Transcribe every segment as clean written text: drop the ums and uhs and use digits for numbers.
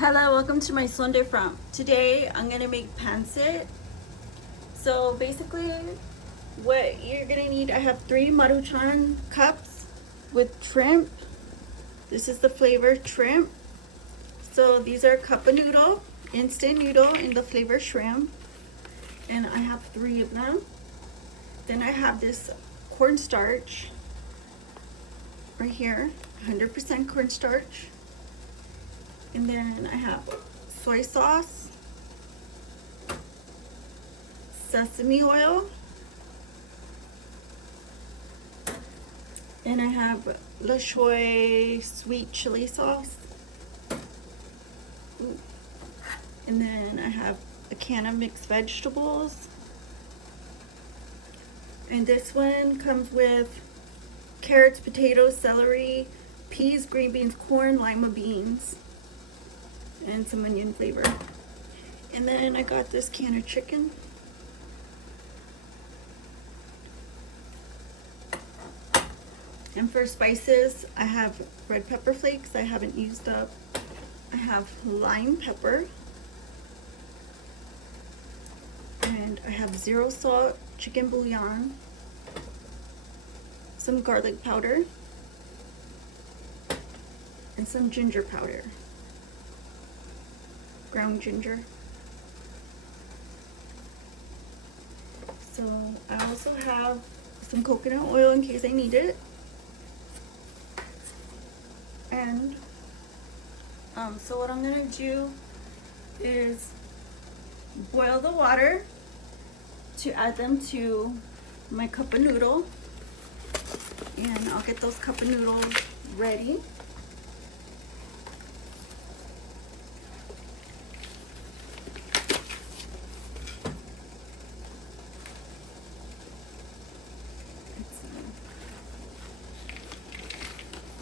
Hello, welcome to my Sunday from. Today I'm gonna make pancit. So basically what you're gonna need, I have 3 Maruchan cups with shrimp. This is the flavor shrimp. So these are a cup of noodle, instant noodle in the flavor shrimp. And I have 3 of them. Then I have this cornstarch right here, 100% cornstarch. And then I have soy sauce, sesame oil, and I have Choy sweet chili sauce. Ooh. And then I have a can of mixed vegetables. And this one comes with carrots, potatoes, celery, peas, green beans, corn, lima beans, and some onion flavor. And then I got this can of chicken. And for spices, I have red pepper flakes I haven't used up. I have lime pepper. And I have 0 salt chicken bouillon. Some garlic powder. And some ginger powder. Ground ginger. So I also have some coconut oil in case I need it. And so what I'm gonna do is boil the water to add them to my cup of noodle, and I'll get those cup of noodles ready.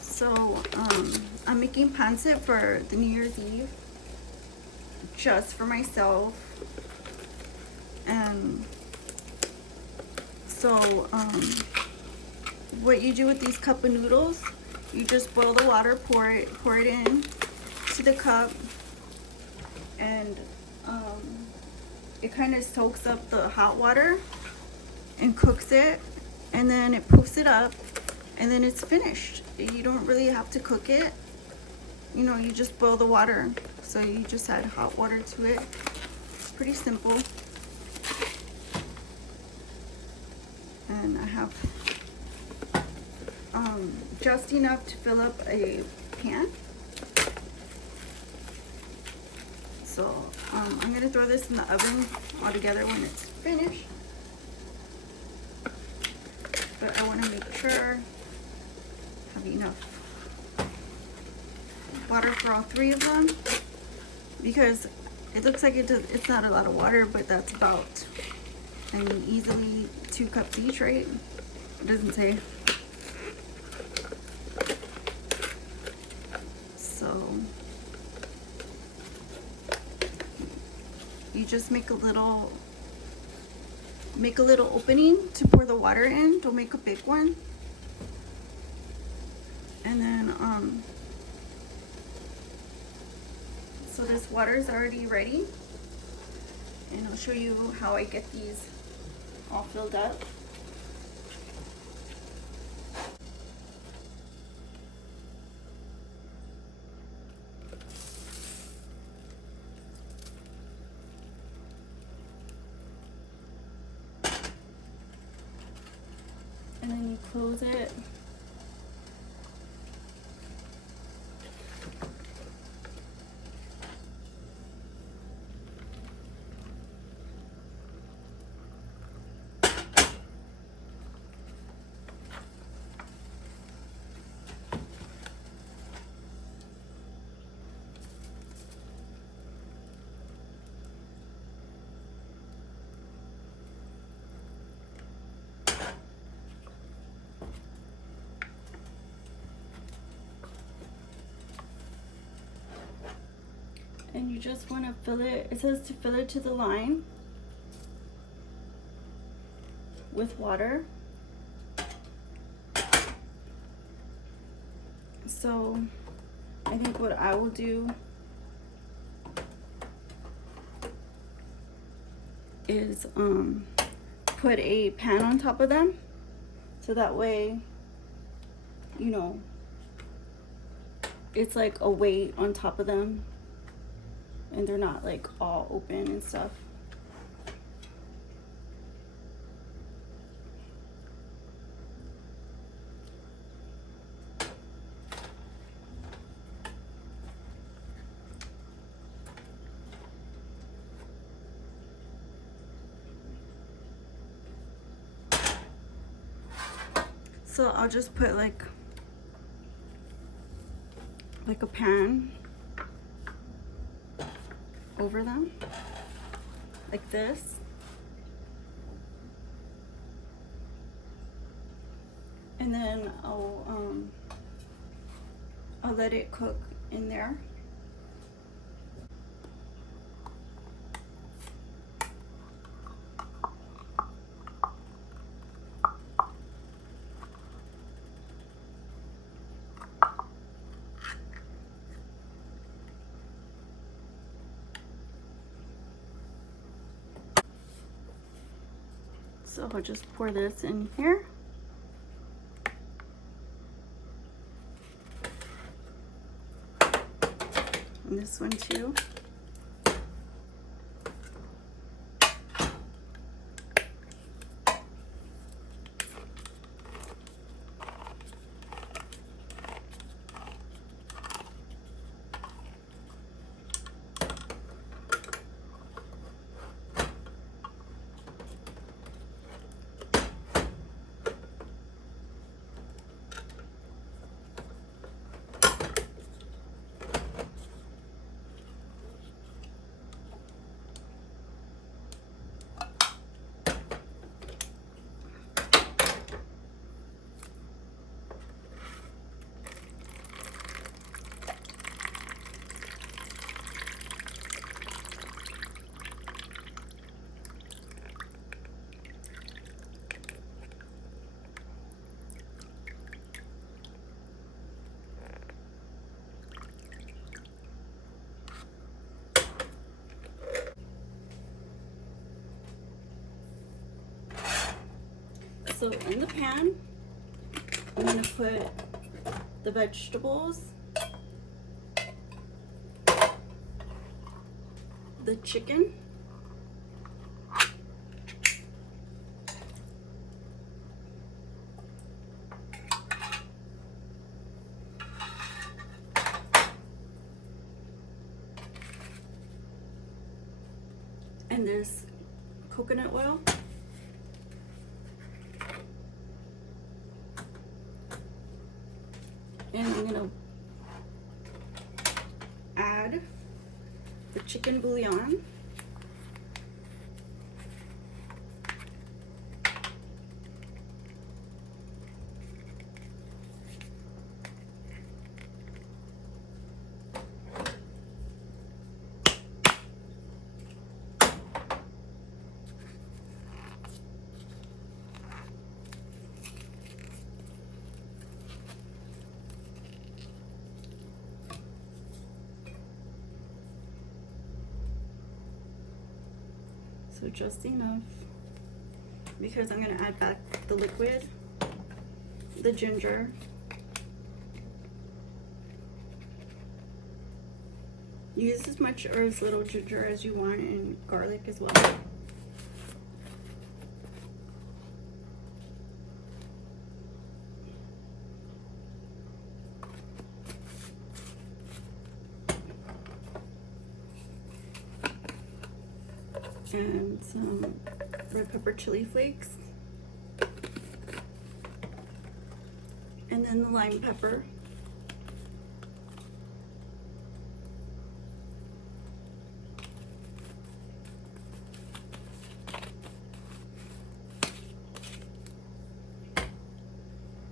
So I'm making pancit for the New Year's Eve, just for myself. And so what you do with these cup of noodles, you just boil the water, pour it in to the cup, and it kind of soaks up the hot water and cooks it, and then it poofs it up, and then it's finished. You don't really have to cook it. You know, you just boil the water. So you just add hot water to it. It's pretty simple. And I have just enough to fill up a pan. So I'm gonna throw this in the oven all together when it's finished. But I wanna make sure I have enough water for all 3 of them, because it looks like it's not a lot of water, but that's about, I mean, easily 2 cups each, right? It doesn't say. So you just make a little opening to pour the water in. Don't make a big one. And then so this water is already ready, and I'll show you how I get these all filled up. And then you close it. And you just want to fill it. It says to fill it to the line with water. So I think what I will do is put a pan on top of them, so that way, you know, it's like a weight on top of them and they're not like all open and stuff. So I'll just put like a pan over them like this. And then I'll let it cook in there. So I'll just pour this in here. And this one too. So in the pan, I'm going to put the vegetables, the chicken, and this coconut oil. And I'm gonna add the chicken bouillon. So just enough, because I'm gonna add back the liquid, the ginger, use as much or as little ginger as you want, and garlic as well. And some red pepper chili flakes, and then the lime pepper,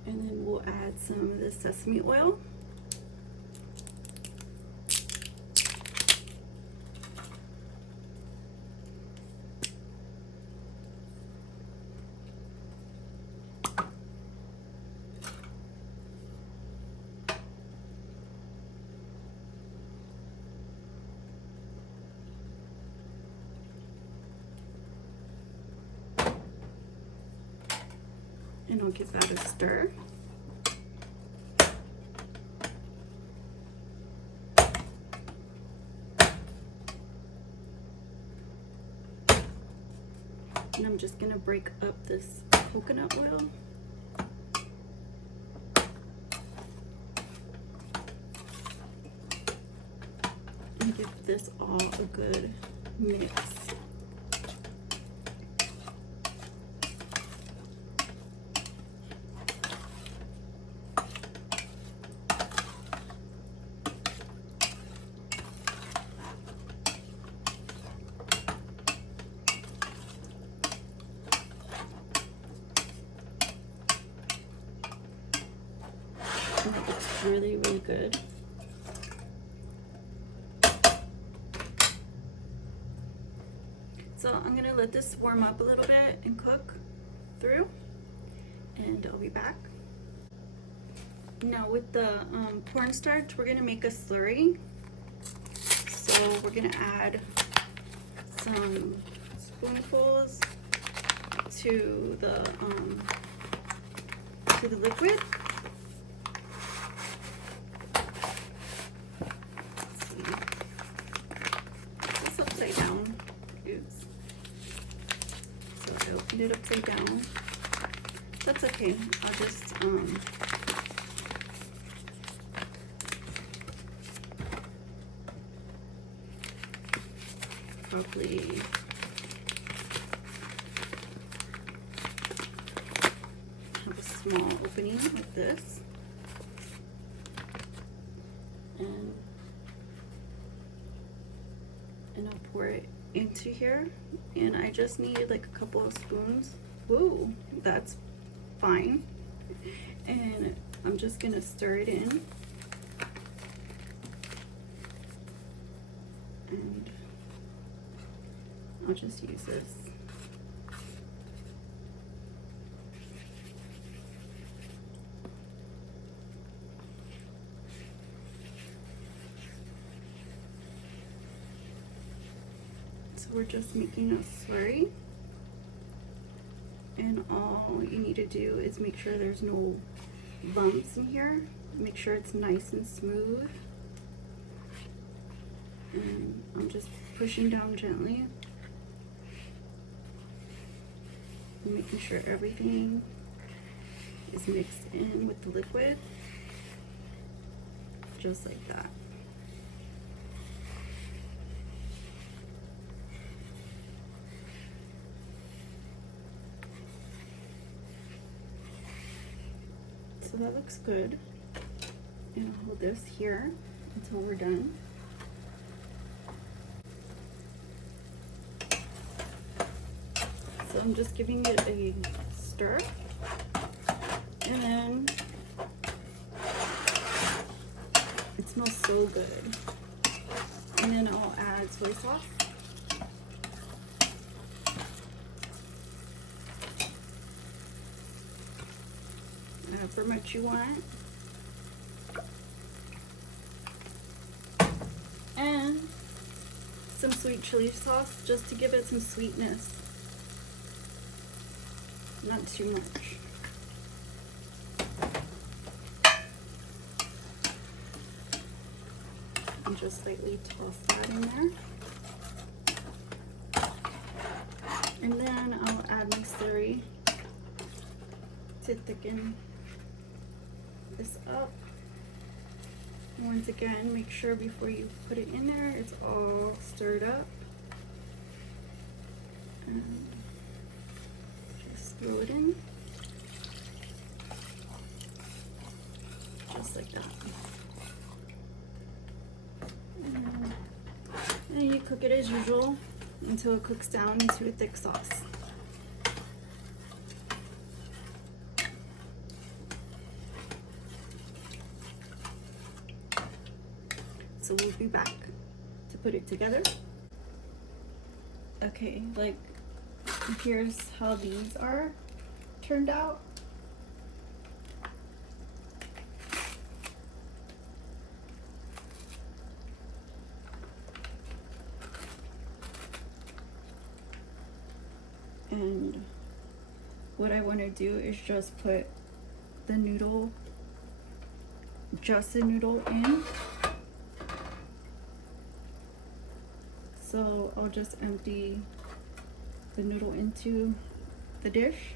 and then we'll add some of the sesame oil. I'll give that a stir. And I'm just gonna break up this coconut oil. And give this all a good mix. And it looks really, really good. So I'm gonna let this warm up a little bit and cook through, and I'll be back. Now with the cornstarch, we're gonna make a slurry. So we're gonna add some spoonfuls to the liquid. Let's see. This upside down. Oops. So I opened it upside down. That's okay. I'll just probably have a small opening like this, and I'll pour it into here, and I just need like a couple of spoons. Ooh, that's fine. And I'm just gonna stir it in, and I'll just use this. So we're just making a slurry, and all you need to do is make sure there's no bumps in here. Make sure it's nice and smooth. And I'm just pushing down gently, making sure everything is mixed in with the liquid, just like that. So that looks good, and I'll hold this here until we're done. So I'm just giving it a stir, and then it smells so good. And then I'll add soy sauce. However much you want. And some sweet chili sauce just to give it some sweetness. Not too much. And just slightly toss that in there. And then I'll add my slurry to thicken this up. Once again, make sure before you put it in there, it's all stirred up. And just throw it in. Just like that. And then you cook it as usual until it cooks down into a thick sauce. So we'll be back to put it together. Okay, like here's how these are turned out. And what I want to do is just put the noodle, just the noodle in. So I'll just empty the noodle into the dish.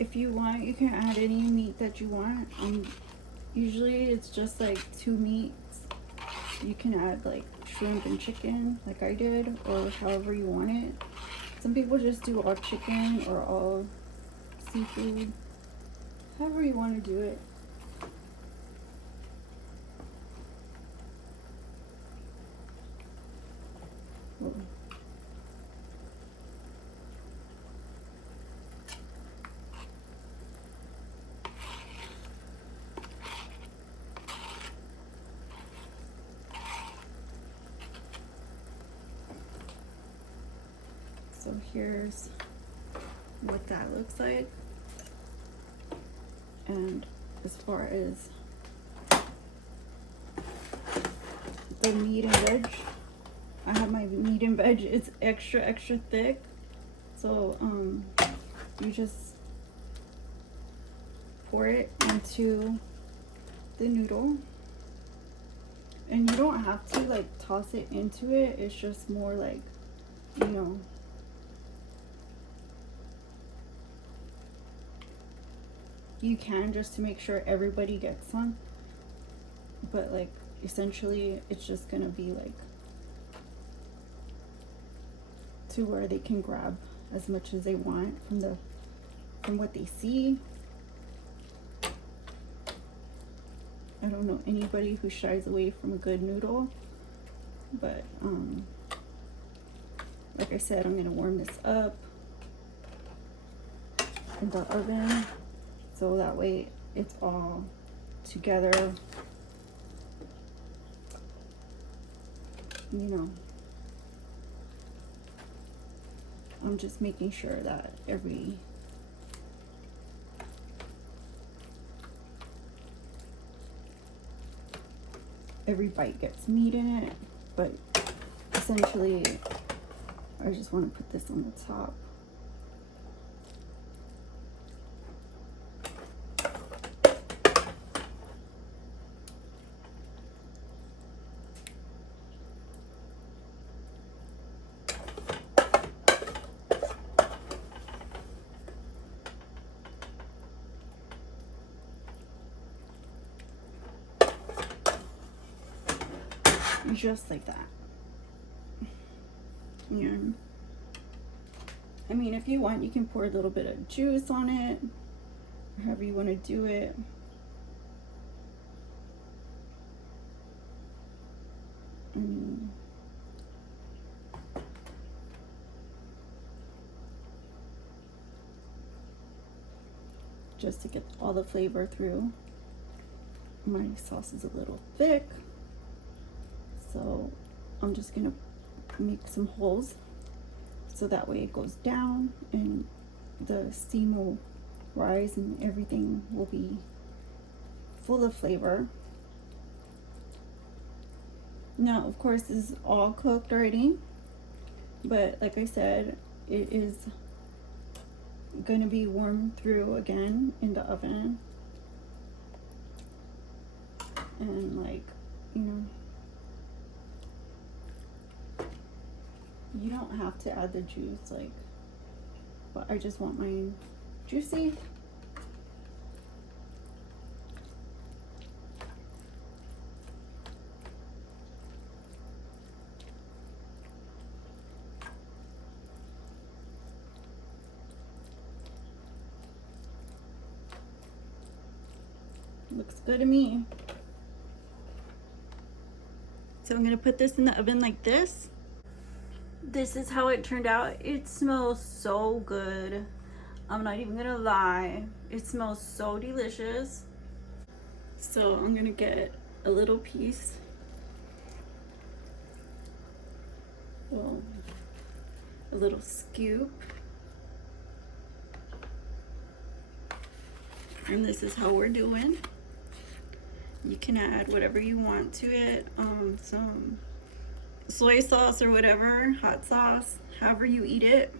If you want, you can add any meat that you want. Usually it's just like 2 meats. You can add like shrimp and chicken like I did, or however you want it. Some people just do all chicken or all seafood. However you want to do it. So here's what that looks like. And as far as the meat and veg, I have my meat and veg, it's extra thick. So you just pour it into the noodle. And you don't have to like toss it into it. It's just more like, you know, you can, just to make sure everybody gets some, but like essentially it's just gonna be like to where they can grab as much as they want from what they see. I don't know anybody who shies away from a good noodle, but like I said, I'm gonna warm this up in the oven. So that way it's all together, you know. I'm just making sure that every bite gets meat in it, but essentially I just want to put this on the top. Just like that. And I mean, if you want, you can pour a little bit of juice on it, however you want to do it. Just to get all the flavor through. My sauce is a little thick, so I'm just gonna make some holes so that way it goes down and the steam will rise and everything will be full of flavor. Now, of course, this is all cooked already, but like I said, it is gonna be warmed through again in the oven. And like, you know, you don't have to add the juice, like, but I just want mine juicy. Looks good to me. So I'm gonna put this in the oven like this. This is how it turned out. It smells so good. I'm not even gonna lie, it smells so delicious. So I'm gonna get a little piece. Well, a little scoop. And this is how we're doing. You can add whatever you want to it, some soy sauce or whatever, hot sauce, however you eat it.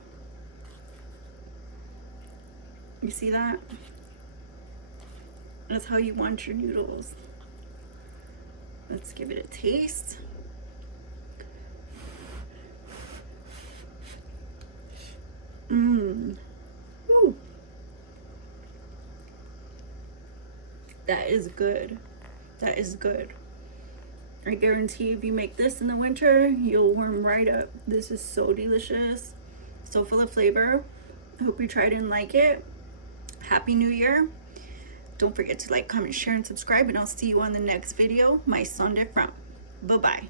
You see that? That's how you want your noodles. Let's give it a taste. Mmm. Ooh. That is good. That is good. I guarantee if you make this in the winter, you'll warm right up. This is so delicious, so full of flavor. I hope you tried it and like it. Happy New Year. Don't forget to like, comment, share, and subscribe, and I'll see you on the next video. My Sunday from. Bye-bye.